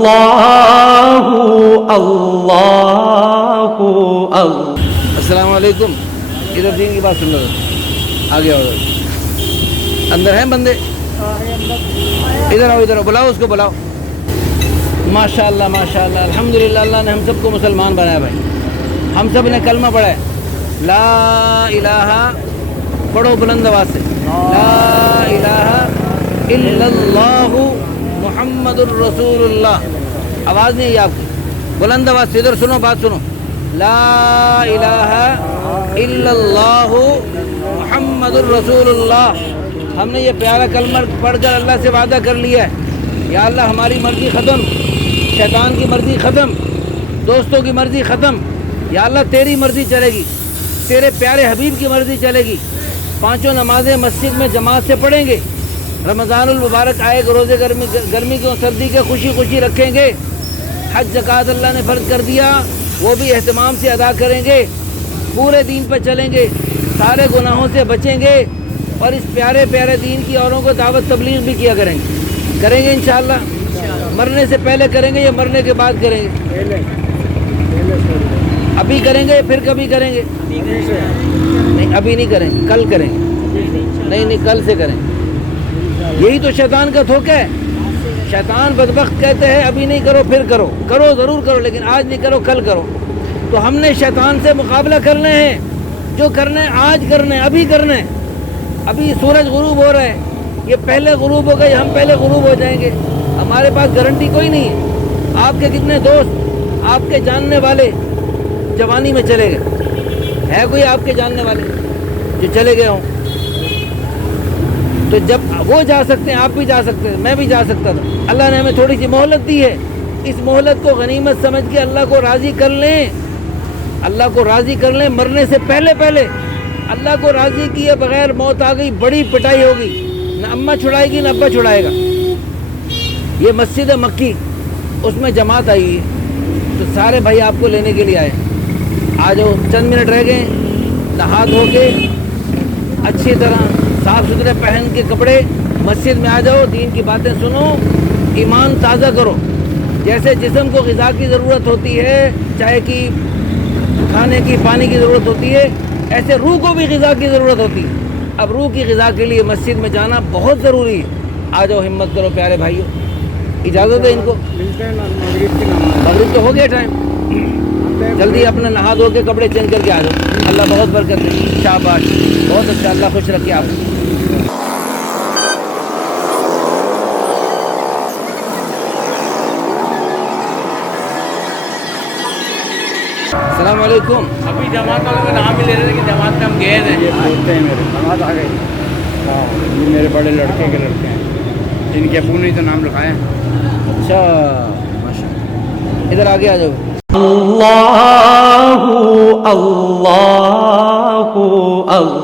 اللہ اللہ اللہ۔ السلام علیکم، ادھر دین کی بات سن لو، آگے آؤ، اندر ہیں بندے، ادھر آؤ، ادھر آؤ، بلاؤ اس کو، بلاؤ۔ ماشاء اللہ ماشاء اللہ، الحمدللہ، اللہ نے ہم سب کو مسلمان بنایا بھائی، ہم سب نے کلمہ پڑھا ہے، لا الہ، پڑھو بلند آواز سے، لا الہ الا اللہ محمد الرسول اللہ۔ آواز نہیں ہے آپ کی، بلند آواز سے، ادھر سنو، بات سنو، لا الہ الا اللہ محمد الرسول اللہ۔ ہم نے یہ پیارا کلمہ پڑھ کر اللہ سے وعدہ کر لیا ہے، یا اللہ ہماری مرضی ختم، شیطان کی مرضی ختم، دوستوں کی مرضی ختم، یا اللہ تیری مرضی چلے گی، تیرے پیارے حبیب کی مرضی چلے گی۔ پانچوں نمازیں مسجد میں جماعت سے پڑھیں گے، رمضان المبارک آئے گا، روزے گرمی کی اور سردی کے خوشی خوشی رکھیں گے، حج زکوٰۃ اللہ نے فرض کر دیا وہ بھی اہتمام سے ادا کریں گے، پورے دین پہ چلیں گے، سارے گناہوں سے بچیں گے، اور اس پیارے پیارے دین کی اوروں کو دعوت تبلیغ بھی کیا کریں گے انشاءاللہ۔ مرنے سے پہلے کریں گے یا مرنے کے بعد کریں گے؟ ابھی کریں گے پھر کبھی کریں گے؟ نہیں، ابھی نہیں کریں گے، کل کریں گے، نہیں کل سے کریں گے۔ یہی تو شیطان کا دھوکہ ہے، شیطان بدبخت کہتے ہیں ابھی نہیں کرو پھر کرو، کرو ضرور کرو لیکن آج نہیں کرو، کل کرو۔ تو ہم نے شیطان سے مقابلہ کرنے ہیں، جو کرنے آج کرنے، ابھی کرنے۔ ابھی سورج غروب ہو رہا ہے، یہ پہلے غروب ہو گئے، ہم پہلے غروب ہو جائیں گے، ہمارے پاس گارنٹی کوئی نہیں ہے۔ آپ کے کتنے دوست، آپ کے جاننے والے جوانی میں چلے گئے؟ ہے کوئی آپ کے جاننے والے جو چلے گئے ہوں؟ تو جب وہ جا سکتے ہیں آپ بھی جا سکتے ہیں، میں بھی جا سکتا تھا۔ اللہ نے ہمیں تھوڑی سی مہلت دی ہے، اس مہلت کو غنیمت سمجھ کے اللہ کو راضی کر لیں، اللہ کو راضی کر لیں۔ مرنے سے پہلے اللہ کو راضی کیے بغیر موت آ گئی، بڑی پٹائی ہوگی، نہ اماں چھڑائے گی نہ ابا چھڑائے گا۔ یہ مسجد مکی، اس میں جماعت آئی ہوئی ہے، تو سارے بھائی آپ کو لینے کے لیے آئے، آ جاؤ، چند منٹ رہ گئے، نہا دھو کے اچھی طرح صاف ستھرے پہن کے کپڑے مسجد میں آ جاؤ، دین کی باتیں سنو، ایمان تازہ کرو۔ جیسے جسم کو غذا کی ضرورت ہوتی ہے، چائے کی، کھانے کی، پانی کی ضرورت ہوتی ہے، ایسے روح کو بھی غذا کی ضرورت ہوتی ہے۔ اب روح کی غذا کے لیے مسجد میں جانا بہت ضروری ہے۔ آ جاؤ، ہمت کرو پیارے بھائیوں، اجازت ہے ان کو؟ مغرب تو ہو گیا ٹائم، جلدی اپنا نہا دھو کے کپڑے چینج کر کے آ جاؤ، اللہ بہت برکت دے، شاباش، بہت اچھا، اللہ خوش رکھے آپ کو۔ السلام علیکم۔ ابھی جماعت والوں کا نام بھی لے رہے تھے کہ جماعت میں ہم گئے تھے، یہ پوچھتے ہیں میرے نماز آ گئی، ہاں یہ میرے بڑے لڑکے کے لڑکے ہیں، جن کے ابو نے تو نام لکھائے ہیں۔ اچھا ماشاء اللہ، ادھر آگے آ جاؤ۔ اللہ اللہ اللہ۔